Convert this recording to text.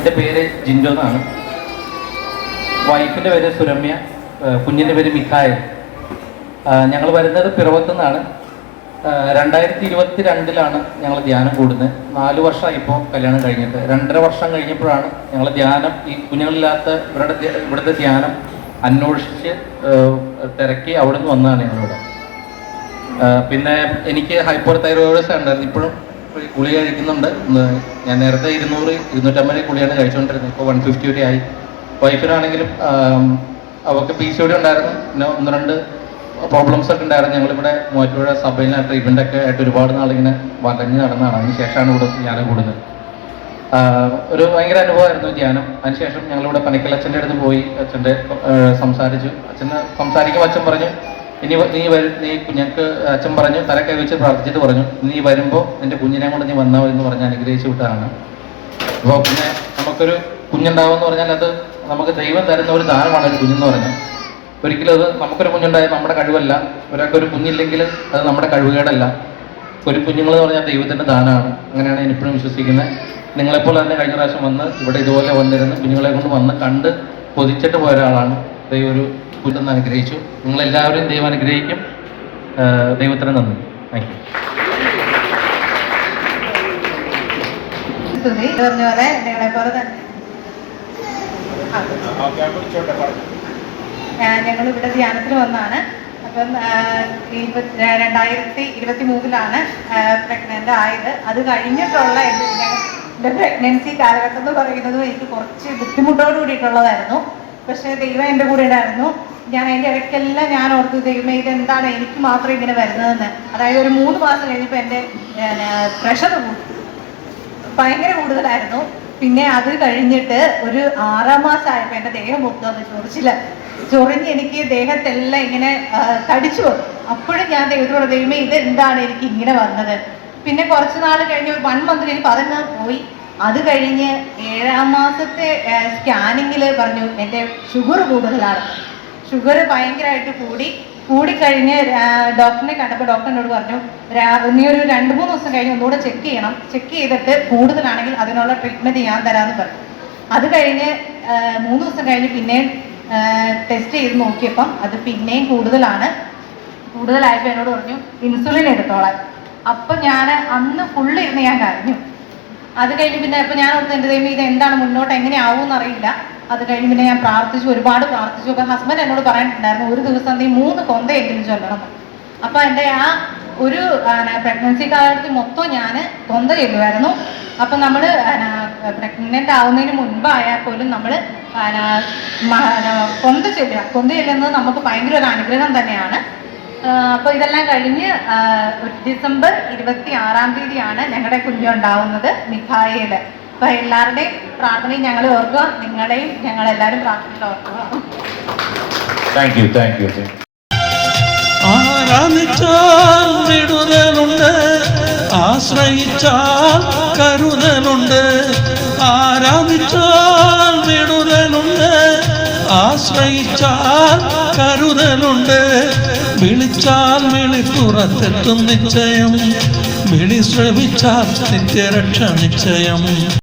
എന്റെ പേര് ജിൻജോ എന്നാണ്. വൈഫിന്റെ പേര് സുരമ്യ കുഞ്ഞിന്റെ പേര് മിഖായൽ ഞങ്ങൾ വരുന്നത് പിറവത്തുനിന്നാണ് രണ്ടായിരത്തി ഇരുപത്തി രണ്ടിലാണ് ഞങ്ങൾ ധ്യാനം കൂടുന്നത്. നാല് വർഷമായിപ്പോൾ കല്യാണം കഴിഞ്ഞിട്ട്. രണ്ടര വർഷം കഴിഞ്ഞപ്പോഴാണ് ഞങ്ങൾ ധ്യാനം ഈ കുഞ്ഞുങ്ങളില്ലാത്ത ഇവരുടെ ഇവിടുത്തെ ധ്യാനം അന്വേഷിച്ച് തിരക്കി അവിടെ നിന്ന് വന്നതാണ് ഞങ്ങളിവിടെ. പിന്നെ എനിക്ക് ഹൈപ്പർ തൈറോയിഡ്സ് ഉണ്ടായിരുന്നു. ഇപ്പോഴും ഗുളിക കഴിക്കുന്നുണ്ട്. ഞാൻ നേരത്തെ ഇരുന്നൂറ് ഇരുന്നൂറ്റമ്പത് ഗുളിയാണ് കഴിച്ചുകൊണ്ടിരുന്നത്. ഇപ്പോൾ വൺ ഫിഫ്റ്റി വരെ ആയി. വൈഫിനാണെങ്കിലും അവർക്ക് പി സി ഡി ഉണ്ടായിരുന്നു. പിന്നെ ഒന്ന് രണ്ട് പ്രോബ്ലംസ് ഒക്കെ ഉണ്ടായിരുന്നു. ഞങ്ങളിവിടെ മൂവാറ്റുപുഴ സഭയിൽ ട്രീറ്റ്മെന്റ് ഒക്കെ ആയിട്ട് ഒരുപാട് നാളിങ്ങനെ വലഞ്ഞ് നടന്നതാണ്. അതിന് ശേഷമാണ് ഇവിടെ ധ്യാനം കൂടുന്നത്. ഒരു ഭയങ്കര അനുഭവമായിരുന്നു ധ്യാനം. അതിനുശേഷം ഞങ്ങളിവിടെ പനിക്കൽ അച്ഛന്റെ അടുത്ത് പോയി. അച്ഛന്റെ സംസാരിച്ചു. അച്ഛന് സംസാരിക്കുമ്പോൾ അച്ഛൻ പറഞ്ഞു ഇനി നീ വരു നീ ഞങ്ങൾക്ക് അച്ഛൻ പറഞ്ഞു തല കൈവച്ച് പ്രാർത്ഥിച്ചിട്ട് പറഞ്ഞു. നീ വരുമ്പോൾ നിന്റെ കുഞ്ഞിനെ കൊണ്ട് നീ വന്നാൽ എന്ന് പറഞ്ഞ് അനുഗ്രഹിച്ചു വിട്ടതാണ്. അപ്പോൾ പിന്നെ നമുക്കൊരു കുഞ്ഞുണ്ടാവുമെന്ന് പറഞ്ഞാൽ അത് നമുക്ക് ദൈവം തരുന്ന ഒരു ദാനമാണ് ഒരു കുഞ്ഞെന്ന് പറഞ്ഞാൽ. ഒരിക്കലും അത് നമുക്കൊരു കുഞ്ഞുണ്ടായത് നമ്മുടെ കഴിവല്ല. ഒരാൾക്ക് ഒരു കുഞ്ഞില്ലെങ്കിൽ അത് നമ്മുടെ കഴിവുകേടല്ല. ഒരു കുഞ്ഞുങ്ങൾ എന്ന് പറഞ്ഞാൽ ദൈവത്തിന്റെ ദാനമാണ്. അങ്ങനെയാണ് ഞാൻ ഇപ്പോഴും വിശ്വസിക്കുന്നത്. നിങ്ങളെപ്പോലെ തന്നെ കഴിഞ്ഞ പ്രാവശ്യം വന്ന് ഇവിടെ ഇതുപോലെ വന്നിരുന്ന് കുഞ്ഞുങ്ങളെ കൊണ്ട് വന്ന് കണ്ട് കൊതിച്ചിട്ട് പോയ ഒരാളാണ്. ദൈവം ഒരു കുഞ്ഞെന്ന് അനുഗ്രഹിച്ചു. നിങ്ങളെല്ലാവരും ദൈവം അനുഗ്രഹിക്കും. ദൈവത്തിന് നന്ദി. താങ്ക് യു പറഞ്ഞ ഞങ്ങൾ ഇവിടെ ധ്യാനത്തിൽ വന്നാണ്. അപ്പം രണ്ടായിരത്തി ഇരുപത്തി മൂന്നിലാണ് പ്രഗ്നന്റ് ആയത്. അത് കഴിഞ്ഞിട്ടുള്ള എന്റെ പ്രഗ്നൻസി കാലഘട്ടം എന്ന് പറയുന്നതും എനിക്ക് കുറച്ച് ബുദ്ധിമുട്ടോട് കൂടിയിട്ടുള്ളതായിരുന്നു. പക്ഷേ ദൈവം എന്റെ കൂടെ ഉണ്ടായിരുന്നു. ഞാൻ അതിന്റെ ഇടയ്ക്കെല്ലാം ഞാൻ ഓർത്തു ദൈവമേ ഇതെന്താണ്? എനിക്ക് മാത്രം ഇങ്ങനെ വരുന്നതെന്ന്. അതായത് ഒരു മൂന്ന് മാസം കഴിഞ്ഞപ്പോൾ എന്റെ പ്രഷർ ഭയങ്കര കൂടുതലായിരുന്നു. പിന്നെ അത് കഴിഞ്ഞിട്ട് ഒരു ആറാം മാസമായപ്പോൾ എന്റെ ദേഹം മൊത്തം ചൊറിച്ചില്ല. ചൊറിഞ്ഞ് എനിക്ക് ദേഹത്തെല്ലാം ഇങ്ങനെ തടിച്ചു വന്നു അപ്പോഴും ഞാൻ ദൈവത്തോട് ദൈവമേ ഇതെന്താണ് എനിക്ക് ഇങ്ങനെ വന്നത്? പിന്നെ കുറച്ച് നാൾ കഴിഞ്ഞ് ഒരു വൺ മന്ത് എനിക്ക് അതെല്ലാം പോയി. അത് കഴിഞ്ഞ് ഏഴാം മാസത്തെ സ്കാനിങ്ങിൽ പറഞ്ഞു എന്റെ ഷുഗർ കൂടുതലാണ്. ഷുഗർ ഭയങ്കരമായിട്ട് കൂടി കൂടിക്കഴിഞ്ഞ് ഡോക്ടറിനെ കണ്ടപ്പോൾ ഡോക്ടറിനോട് പറഞ്ഞു നീ ഒരു രണ്ട് മൂന്ന് ദിവസം കഴിഞ്ഞ് ഒന്നുകൂടെ ചെക്ക് ചെയ്യണം. ചെക്ക് ചെയ്തിട്ട് കൂടുതലാണെങ്കിൽ അതിനുള്ള ട്രീറ്റ്മെന്റ് ഞാൻ തരാമെന്ന് പറഞ്ഞു. അത് കഴിഞ്ഞ് മൂന്ന് ദിവസം കഴിഞ്ഞ് പിന്നെയും ടെസ്റ്റ് ചെയ്ത് നോക്കിയപ്പം അത് പിന്നെയും കൂടുതലാണ്. കൂടുതലായപ്പോൾ എന്നോട് പറഞ്ഞു ഇൻസുലിൻ എടുത്തോളാൻ. അപ്പം ഞാൻ അന്ന് ഫുള്ള് ഇരുന്ന് ഞാൻ കരഞ്ഞു. അത് കഴിഞ്ഞ് പിന്നെ ഇപ്പൊ ഞാൻ ഓർത്ത് എന്റെ ദൈവം ഇത് എന്താണ് മുന്നോട്ട് എങ്ങനെയാവും എന്നറിയില്ല അത് കഴിഞ്ഞ് പിന്നെ ഞാൻ പ്രാർത്ഥിച്ചു ഒരുപാട് പ്രാർത്ഥിച്ചു. അപ്പൊ ഹസ്ബൻഡ് എന്നോട് പറഞ്ഞിട്ടുണ്ടായിരുന്നു ഒരു ദിവസം നീ മൂന്ന് കൊന്തയെങ്കിലും ചൊല്ലണം. അപ്പൊ എന്റെ ആ ഒരു പ്രഗ്നൻസി കാലത്ത് മൊത്തം ഞാൻ കൊന്ത ചെല്ലുമായിരുന്നു. അപ്പൊ നമ്മൾ പ്രഗ്നന്റ് ആവുന്നതിന് മുൻപായാൽ പോലും നമ്മൾ കൊന്ത ചെല്ലുക. കൊന്ത ചെല്ലുന്നത് നമുക്ക് ഭയങ്കര ഒരു അനുഗ്രഹം തന്നെയാണ്. അപ്പോൾ ഇതെല്ലാം കഴിഞ്ഞ് ഡിസംബർ ഇരുപത്തി ആറാം തീയതിയാണ് ഞങ്ങളുടെ കുഞ്ഞുണ്ടാവുന്നത് മിഖായേൽ. അപ്പോൾ എല്ലാവരുടെയും പ്രാർത്ഥനയും ഞങ്ങൾ ഓർക്കുക നിങ്ങളെയും ഞങ്ങൾ എല്ലാവരും പ്രാർത്ഥനയിൽ ഓർക്കുക താങ്ക് യു താങ്ക് യു ആരാധിച്ചാൽ വിടുതലുണ്ട് ആശ്രയിച്ചാൽ കരുതലുണ്ട്. ആരാധിച്ചാൽ വിടുതലുണ്ട് ആശ്രയിച്ചാൽ കരുതലുണ്ട്. വിളിച്ചാൽ വിളി പുറത്തെത്തും നിശ്ചയം. വിളി ശ്രവിച്ചാൽ നിത്യരക്ഷ നിശ്ചയം.